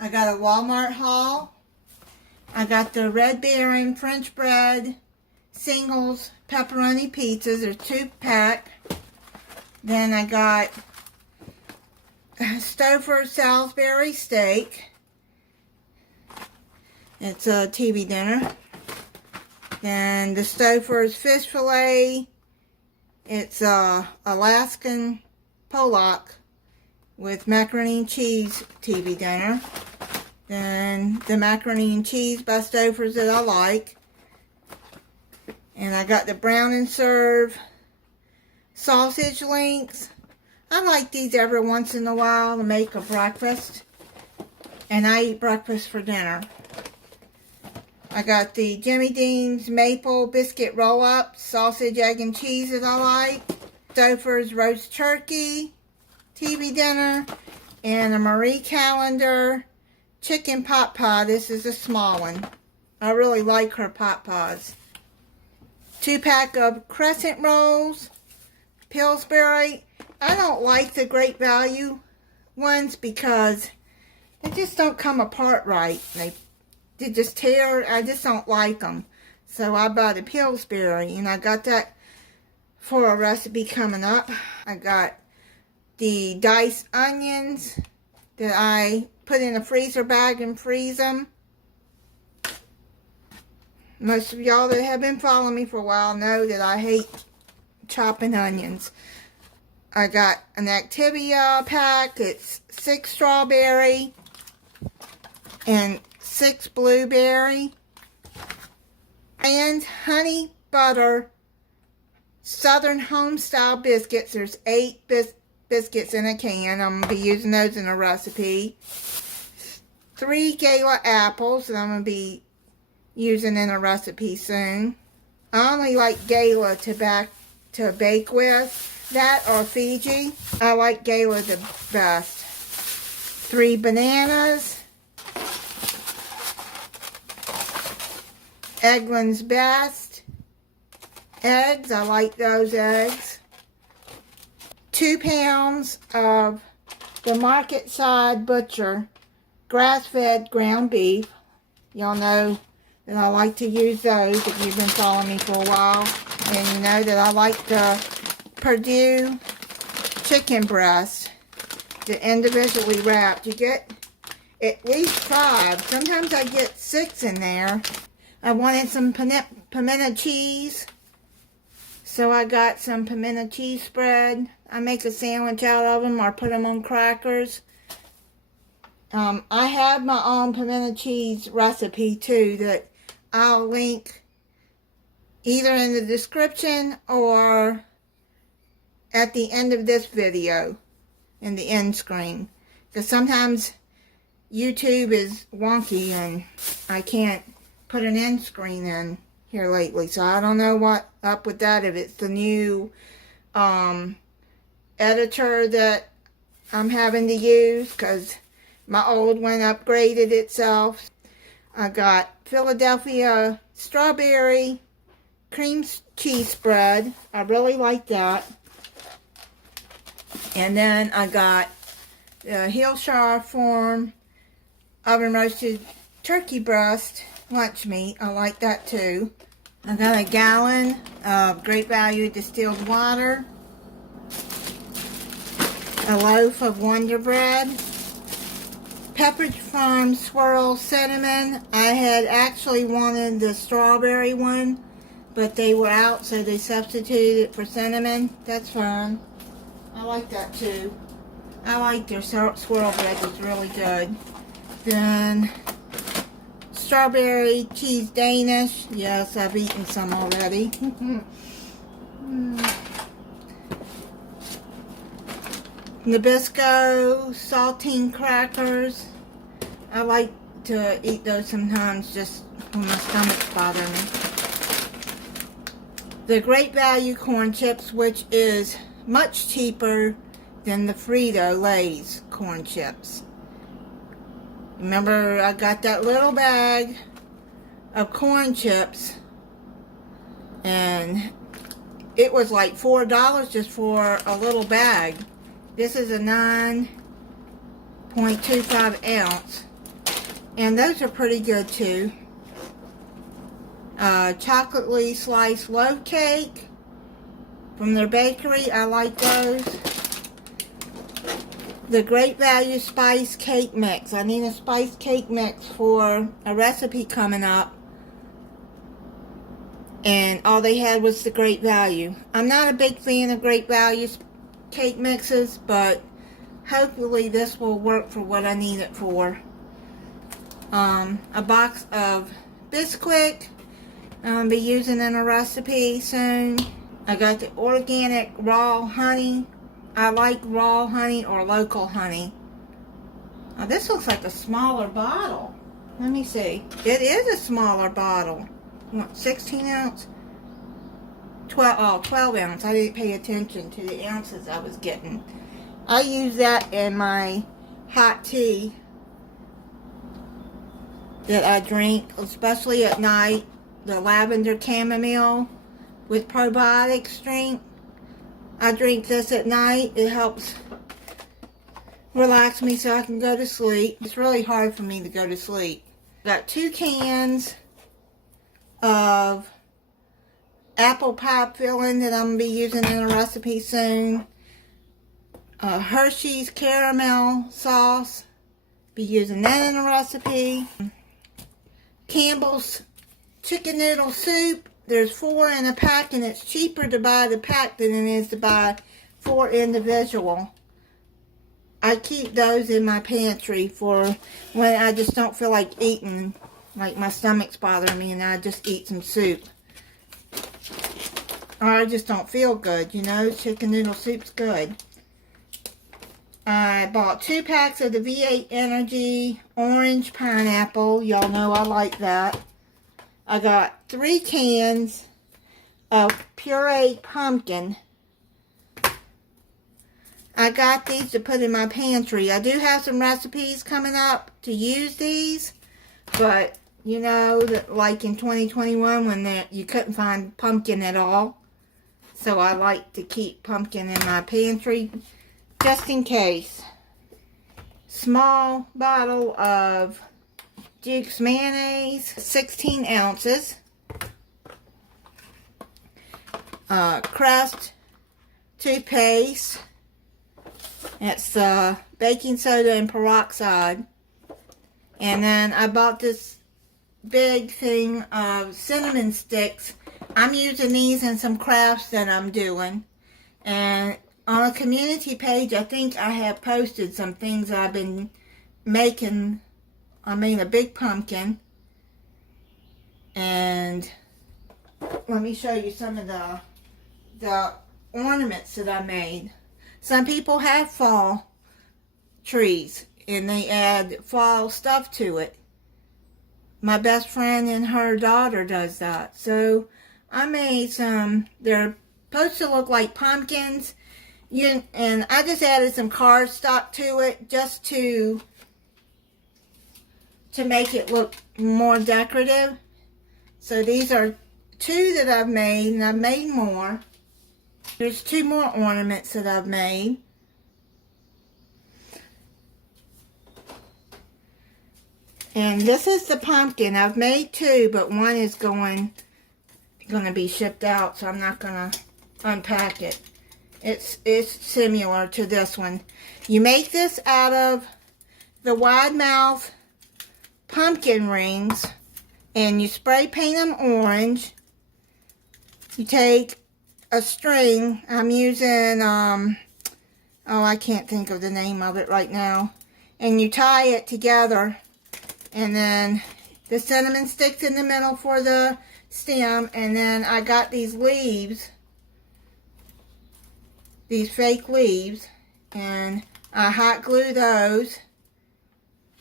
I got a Walmart haul. I got the Red Baron French bread singles pepperoni pizzas. They're 2-pack. Then I got Stouffer Salisbury steak. It's a TV dinner. Then the Stouffer's fish fillet. It's Alaskan Pollock with macaroni and cheese TV dinner. Then the macaroni and cheese by Stouffer's that I like. And I got the brown and serve sausage links. I like these every once in a while to make a breakfast. And I eat breakfast for dinner. I got the Jimmy Dean's maple biscuit roll-up, sausage, egg, and cheese that I like. Stouffer's roast turkey, TV dinner, and a Marie Callender chicken pot pie. This is a small one. I really like her pot pies. 2-pack of crescent rolls, Pillsbury. I don't like the Great Value ones because they just don't come apart right. They just tear. I just don't like them. So I buy the Pillsbury, and I got that for a recipe coming up. I got the diced onions that I put in a freezer bag and freeze them. Most of y'all that have been following me for a while know that I hate chopping onions. I got an Activia pack. It's 6 strawberry and 6 blueberry. And honey butter Southern Homestyle biscuits. There's 8 biscuits in a can. I'm going to be using those in a recipe. 3 Gala apples that I'm going to be using in a recipe soon. I only like Gala to bake with. That or Fiji. I like Gala the best. 3 bananas. Eggland's Best. Eggs. I like those eggs. 2 pounds of the Market Side Butcher grass-fed ground beef. Y'all know that I like to use those if you've been following me for a while. And you know that I like the Perdue chicken breast, the individually wrapped. You get at least 5. Sometimes I get 6 in there. I wanted some pimento cheese, so I got some pimento cheese spread. I make a sandwich out of them or put them on crackers. I have my own pimento cheese recipe too that I'll link either in the description or at the end of this video in the end screen, because sometimes YouTube is wonky and I can't put an end screen in here lately, so I don't know what up with that, if it's the new editor that I'm having to use because my old one upgraded itself. I got Philadelphia strawberry cream cheese spread. I really like that. And then I got Hillshire Farm oven roasted turkey breast lunch meat. I like that too. I got a gallon of Great Value distilled water. A loaf of Wonder Bread. Pepperidge Farm Swirl Cinnamon. I had actually wanted the strawberry one, but they were out, so they substituted it for cinnamon. That's fine. I like that too. I like their swirl bread. It's really good. Then strawberry cheese Danish. Yes, I've eaten some already. Nabisco saltine crackers. I like to eat those sometimes just when my stomach's bothering me. The Great Value corn chips, which is much cheaper than the Frito-Lay's corn chips. Remember, I got that little bag of corn chips, and it was like $4 just for a little bag. This is a 9.25 ounce, And those are pretty good too. Chocolately sliced loaf cake from their bakery. I like those. The Great Value Spice Cake Mix. I need a spice cake mix for a recipe coming up. And all they had was the Great Value. I'm not a big fan of Great Value cake mixes, but hopefully this will work for what I need it for. A box of Bisquick. I'm going to be using in a recipe soon. I got the organic raw honey. I like raw honey or local honey. Now this looks like a smaller bottle. Let me see. It is a smaller bottle. What, 16 ounce? 12 ounce. I didn't pay attention to the ounces I was getting. I use that in my hot tea that I drink, especially at night. The lavender chamomile with probiotics drink. I drink this at night. It helps relax me so I can go to sleep. It's really hard for me to go to sleep. Got 2 cans of apple pie filling that I'm going to be using in a recipe soon. Hershey's caramel sauce. Be using that in a recipe. Campbell's chicken noodle soup. There's 4 in a pack, and it's cheaper to buy the pack than it is to buy 4 individual. I keep those in my pantry for when I just don't feel like eating, like my stomach's bothering me and I just eat some soup. Or I just don't feel good, you know. Chicken noodle soup's good. I bought 2 packs of the V8 Energy Orange Pineapple. Y'all know I like that. I got 3 cans of pureed pumpkin. I got these to put in my pantry. I do have some recipes coming up to use these, but you know that like in 2021 when you couldn't find pumpkin at all, so I like to keep pumpkin in my pantry just in case. Small bottle of Duke's mayonnaise, 16 ounces. Crest toothpaste. It's baking soda and peroxide. And then I bought this big thing of cinnamon sticks. I'm using these in some crafts that I'm doing. And on a community page, I think I have posted some things I've been making. I made a big pumpkin. And let me show you some of the ornaments that I made. Some people have fall trees and they add fall stuff to it. My best friend and her daughter does that. So I made some. They're supposed to look like pumpkins. And I just added some cardstock to it just to make it look more decorative. So these are 2 that I've made, and I've made more. There's 2 more ornaments that I've made. And this is the pumpkin. I've made 2, but one is going to be shipped out, so I'm not going to unpack it. It's similar to this one. You make this out of the wide mouth pumpkin rings, and you spray paint them orange. You take a string. I'm using, I can't think of the name of it right now. And you tie it together. And then the cinnamon sticks in the middle for the stem. And then I got these leaves. These fake leaves. And I hot glue those.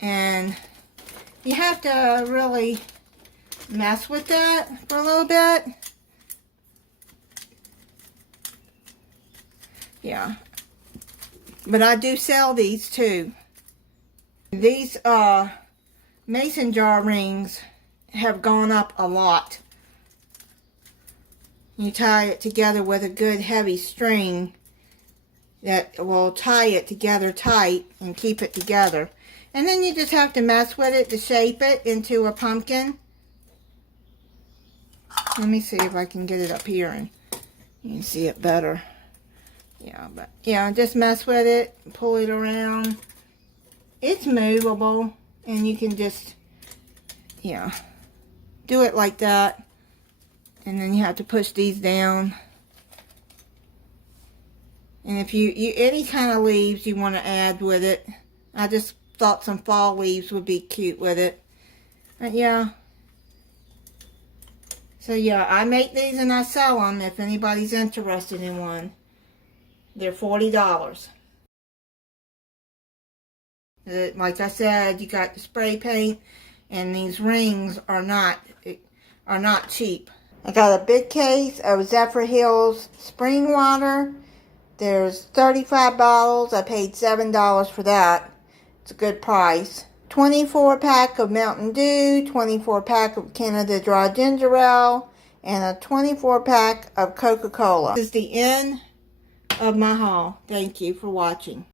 And you have to really mess with that for a little bit. Yeah. But I do sell these too. These mason jar rings have gone up a lot. You tie it together with a good heavy string that will tie it together tight and keep it together. And then you just have to mess with it to shape it into a pumpkin. Let me see if I can get it up here and you can see it better. Yeah, but yeah, just mess with it, pull it around. It's movable, and you can just, yeah, do it like that. And then you have to push these down. And if you any kind of leaves you want to add with it, I just thought some fall leaves would be cute with it. But yeah. So yeah, I make these and I sell them if anybody's interested in one. They're $40. Like I said, you got the spray paint, and these rings are not cheap. I got a big case of Zephyr Hills spring water. There's 35 bottles. I paid $7 for that. It's a good price. 24 pack of Mountain Dew, 24 pack of Canada Dry Ginger Ale, and a 24 pack of Coca-Cola. This is the end of my haul. Thank you for watching.